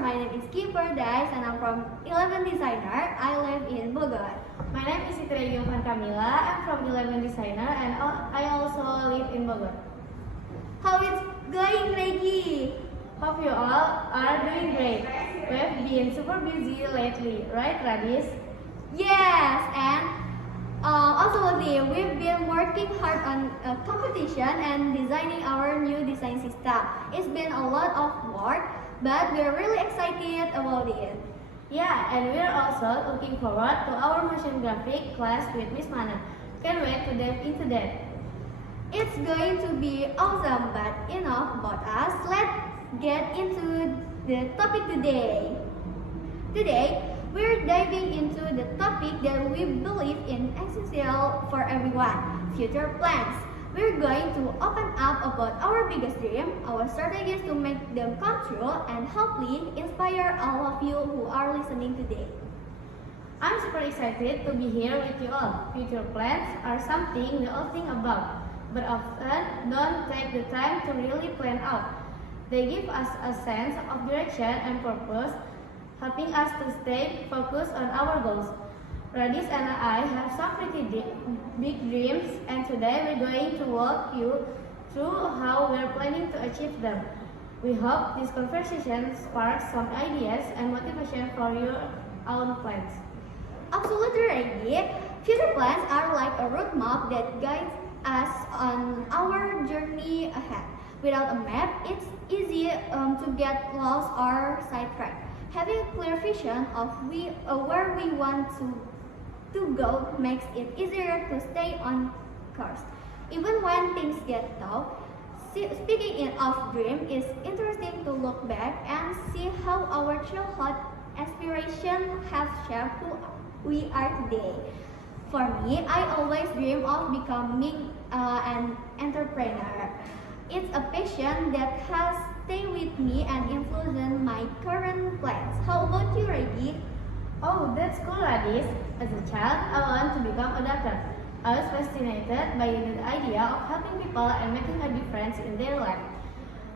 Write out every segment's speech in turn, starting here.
my name is Kiefer Dice and I'm from 11 Designer. I live in Bogor. My name is Sitri Yohan Kamila. I'm from 11 Designer and I also live in Bogor. How it's going, Reggie? Hope you all are doing great. We've been super busy lately, right, Radis? Yes, and absolutely. We've been working hard on a competition and designing our new design system. It's been a lot of work, but we're really excited about it. Yeah, and we're also looking forward to our motion graphic class with Miss Mana. Can't wait to dive into that. It's going to be awesome, but enough about us. Let's get into the topic today. Today, we're diving into the topic that we believe is essential for everyone, future plans. We're going to open up about our biggest dream, our strategies to make them come true, and hopefully inspire all of you who are listening today. I'm super excited to be here with you all. Future plans are something we all think about, but often don't take the time to really plan out. They give us a sense of direction and purpose, helping us to stay focused on our goals. Radis and I have some pretty big dreams, and today we're going to walk you through how we're planning to achieve them. We hope this conversation sparks some ideas and motivation for your own plans. Absolutely, Reggie. Future plans are like a roadmap that guides us on our journey ahead. Without a map, it's easy to get lost or sidetracked. Having a clear vision of where we want to go makes it easier to stay on course. Even when things get tough, speaking of dream, it's interesting to look back and see how our childhood aspirations have shaped who we are today. For me, I always dream of becoming an entrepreneur. It's a passion that has stayed with me and influenced my current plans. How about you, Reggie? Oh, that's cool, Radis. As a child, I wanted to become a doctor. I was fascinated by the idea of helping people and making a difference in their life.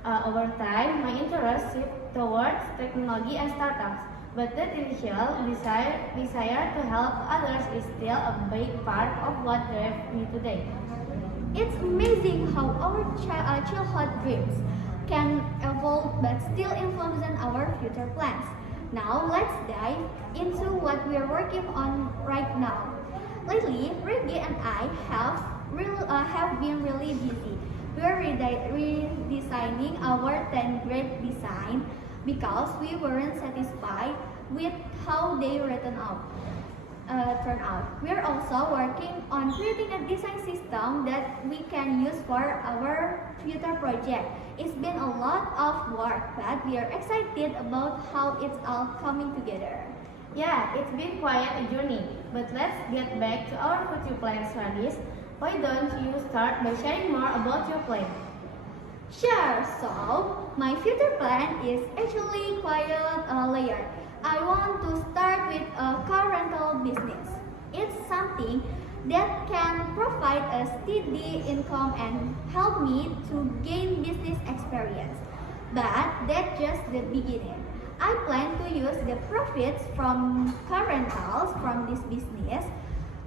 Over time, my interest shifted towards technology and startups, but that initial desire to help others is still a big part of what drives me today. It's amazing how our childhood dreams can evolve but still influence our future plans. Now, let's dive into what we're working on right now. Lately, Reggie and I have been really busy. We're redesigning our 10th grade design because we weren't satisfied with how they turn out. We're also working on creating a design system that we can use for our future project. It's been a lot of work, but we are excited about how it's all coming together. Yeah, it's been quite a journey, but let's get back to our future plans, Radis. Why don't you start by sharing more about your plan? Sure, so my future plan is actually quite layered. I want to start with a car rental business. It's something that can provide a steady income and help me to gain business experience. But that's just the beginning. I plan to use the profits from car rentals from this business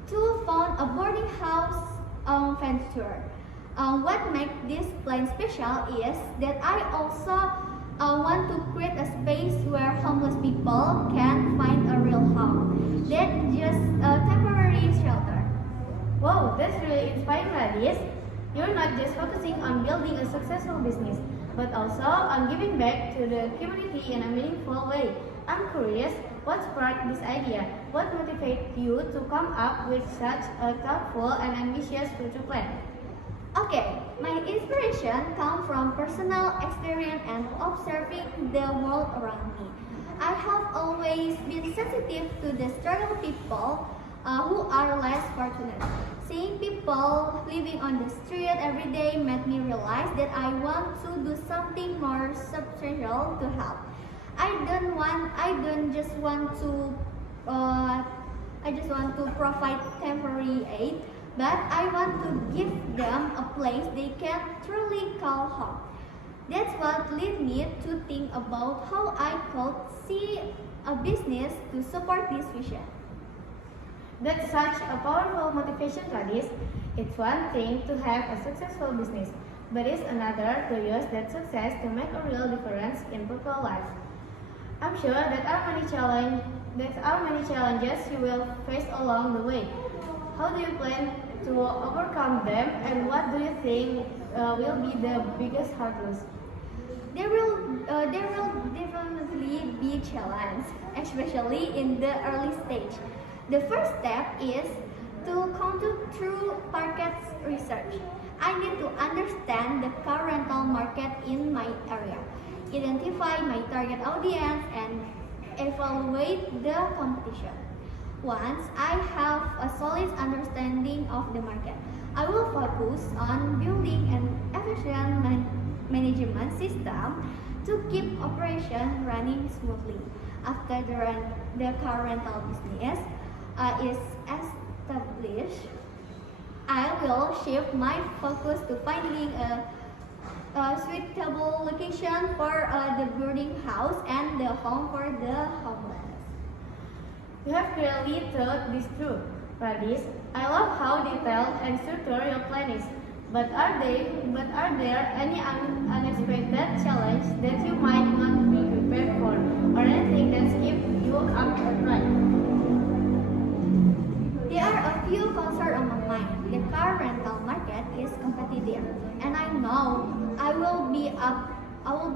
to fund a boarding house venture. What makes this plan special is that I also want to create a space where homeless people can find a real home, not just a temporary shelter. Wow, that's really inspiring, Radis. You're not just focusing on building a successful business, but also on giving back to the community in a meaningful way. I'm curious, what sparked this idea? What motivated you to come up with such a thoughtful and ambitious future plan? Okay, my inspiration comes from personal experience and observing the world around me. I have always been sensitive to the struggle of people who are less fortunate. Seeing people living on the street every day made me realize that I want to do something more substantial to help. I don't just want to provide temporary aid, but I want to give them a place they can truly call home. That's what led me to think about how I could see a business to support this vision. That's such a powerful motivation, Radis. It's one thing to have a successful business, but it's another to use that success to make a real difference in people's lives. I'm sure that are many challenges you will face along the way. How do you plan to overcome them, and what do you think will be the biggest hurdles? There will definitely be challenge, especially in the early stage. The first step is to conduct through market research. I need to understand the car rental market in my area, identify my target audience, and evaluate the competition. Once I have a solid understanding of the market, I will focus on building an efficient management system to keep operation running smoothly. After the car rental business is established, I will shift my focus to finding a suitable location for the boarding house and the home for the homeless. You have clearly thought this through, Radis. I love how detailed and structured your plan is. But are there any unexpected challenge that you might not be prepared for, or anything that's keep you up at night? There are a few concerns on my mind. The car rental market is competitive, and I know I will be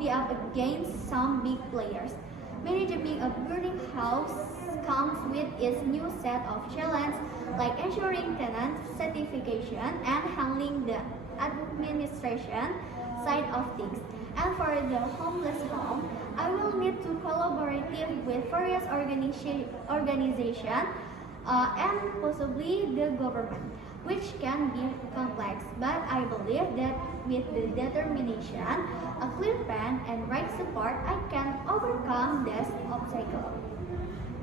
up against some big players. Managing a boarding house comes with its new set of challenges like ensuring tenant certification and handling the administration side of things. And for the homeless home, I will need to collaborate with various organizations and possibly the government, which can be complex. But I believe that with the determination, a clear plan, and right support, I can overcome this obstacle.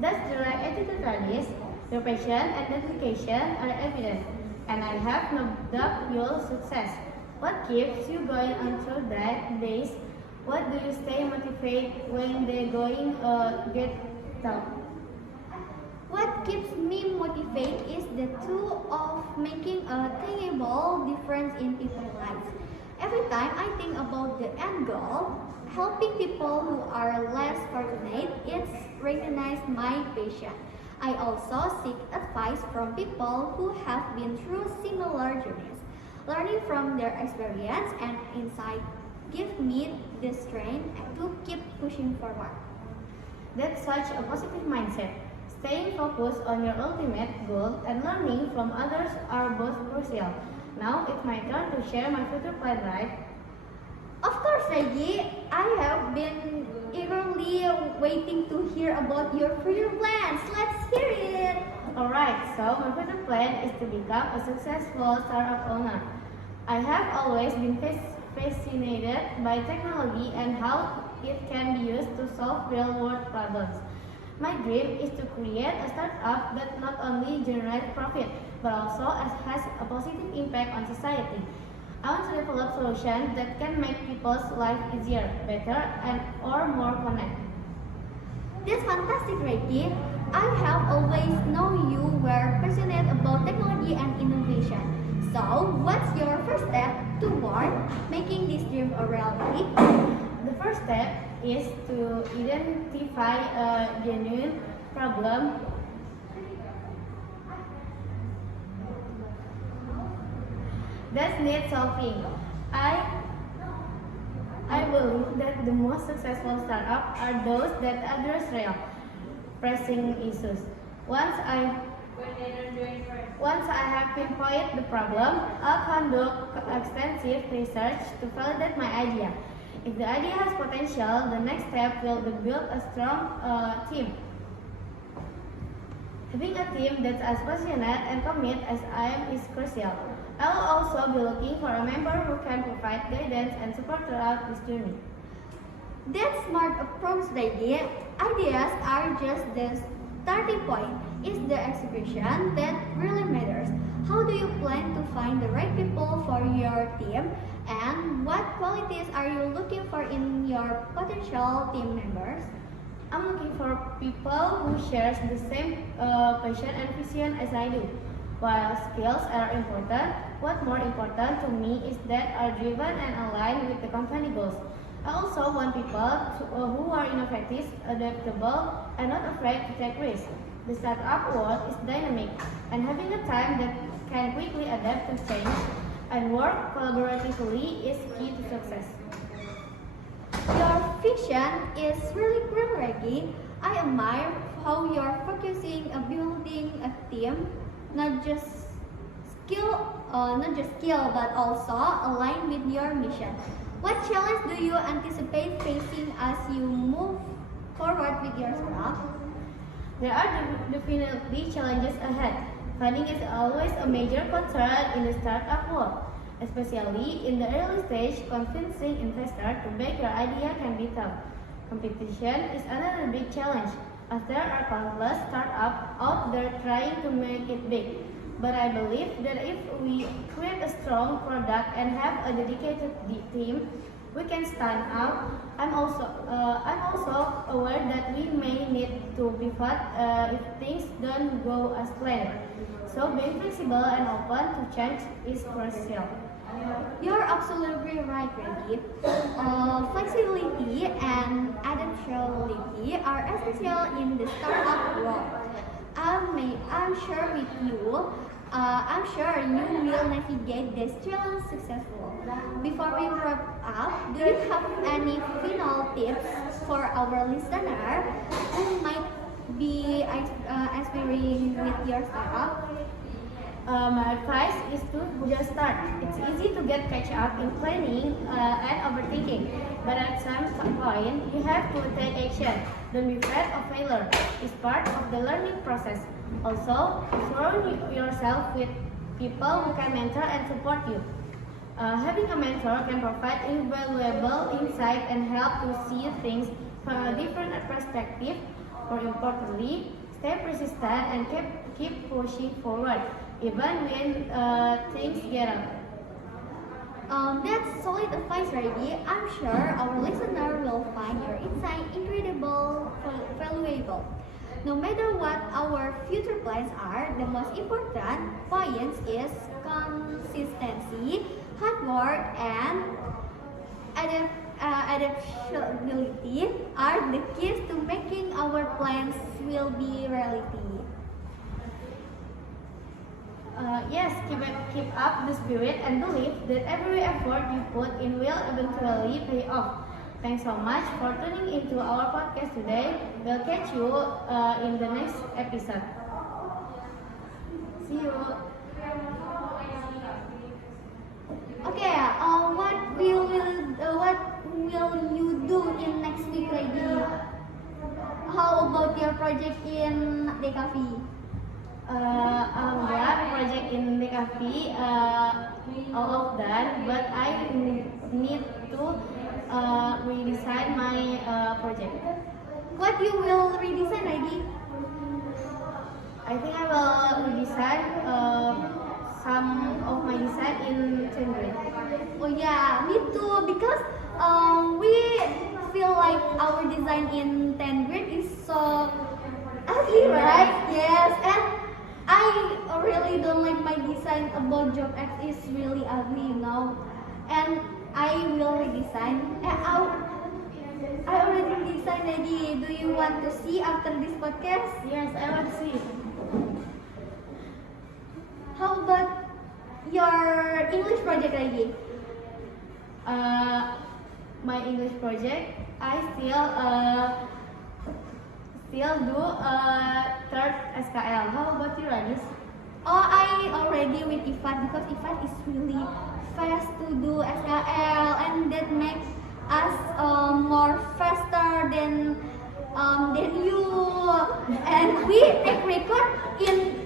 That's the right attitude, Radis. Your passion and dedication are evident, and I have no doubt you'll success. What keeps you going on through that days? What do you stay motivated when the going get tough? What keeps me motivated is the thought of making a tangible difference in people's lives. Every time I think about the end goal, helping people who are less fortunate, it's recognize my passion. I also seek advice from people who have been through similar journeys. Learning from their experience and insight gives me the strength to keep pushing forward. That's such a positive mindset. Staying focused on your ultimate goal and learning from others are both crucial. Now it's my turn to share my future plan, right? Of course, Reggie, I have been eagerly waiting to hear about your future plans. Let's hear it. Alright, so my future plan is to become a successful startup owner. I have always been fascinated by technology and how it can be used to solve real world problems. My dream is to create a startup that not only generates profit but also has a positive impact on society. I want to develop solutions that can make people's life easier, better, and or more connected. That's fantastic, Reggie. I have always known you were passionate about technology and innovation. So, what's your first step toward making this dream a reality? The first step is to identify a genuine problem that needs solving. I believe that the most successful startups are those that address real, pressing issues. Once I have pinpointed the problem, I'll conduct extensive research to validate my idea. If the idea has potential, the next step will be build a strong team. Having a team that's as passionate and committed as I am is crucial. I will also be looking for a member who can provide guidance and support throughout this journey. That smart approach, Reggie. Ideas are just the starting point. It's the execution that really matters. How do you plan to find the right people for your team? And what qualities are you looking for in your potential team members? I'm looking for people who share the same passion and vision as I do. While skills are important, what more important to me is that are driven and aligned with the company goals. I also want people who are innovative, adaptable, and not afraid to take risks. The startup world is dynamic, and having a team that can quickly adapt to change and work collaboratively is key to success. Your vision is really groundbreaking. I admire how you're focusing on building a team, not just skill, but also aligned with your mission. What challenge do you anticipate facing as you move forward with your startup? There are definitely challenges ahead. Funding is always a major concern in the startup world, especially in the early stage. Convincing investors to back your idea can be tough. Competition is another big challenge, as there are countless startups out there trying to make it big. But I believe that if we create a strong product and have a dedicated team, we can stand out. I'm also aware that we may need to pivot if things don't go as planned. So being flexible and open to change is crucial. You're absolutely right, Reggie. Flexibility and adaptability are essential in the startup world. I'm sure with you, I'm sure you will navigate this challenge successfully. Before we wrap up, do you have any final tips for our listener who might be aspiring with your startup? My advice is to just start. It's easy to get catch up in planning and overthinking, but at some point you have to take action. Don't be afraid of failure. It's part of the learning process. Also, surround yourself with people who can mentor and support you. Having a mentor can provide invaluable insight and help to see things from a different perspective. More importantly, stay persistent and keep pushing forward, even when things get up. That's solid advice, Reggie. I'm sure our listener will find your insight incredible, valuable. No matter what our future plans are, the most important point is consistency, hard work, and adaptability are the keys to making our plans will be reality. Yes, keep up the spirit and believe that every effort you put in will eventually pay off. Thanks so much for tuning into our podcast today. We'll catch you in the next episode. See you. Okay, what will you do in next week, Reggie? How about your project in DKV? Project in DKV all of that, but I need to redesign my project. What you will redesign, Reggie? I think I will redesign some of my design in Tenggrid. Oh yeah, me too. Because we feel like our design in 10th grade is so ugly, right? Yes, and I really don't like my design about Job X is really ugly, you know. And I will redesign. I already designed lagi. Do you want to see after this podcast? Yes, I want to see it. How about your English project lagi? My English project, I still do third SKL. How about you, Ranis? Oh, I already with Ivan because Ivan is really fast to do SKL and that makes us more faster than you. And we take record in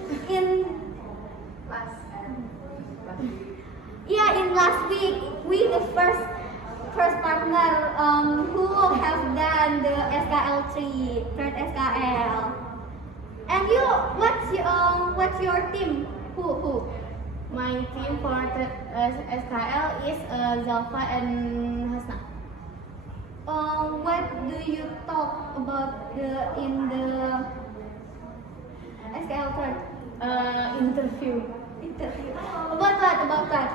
last week we the first partner who have done the SKL 3 third SKL. And you, what's your team? Who? My team for the SKL is Zalfa and Hasna. What do you talk about in the SKL thread? Interview. About what? About what?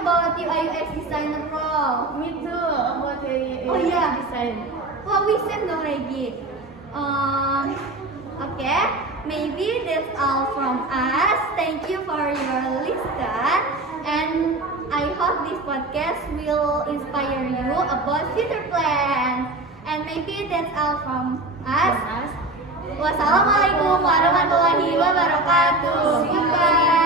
About UI UX designer role. Me too, about the Oh, yeah. design. Wah, Wisem dong lagi. Okay, maybe that's all from us. Thank you for your listen, and I hope this podcast will inspire you about future plans. And maybe that's all from us. Wassalamualaikum warahmatullahi wabarakatuh. Goodbye.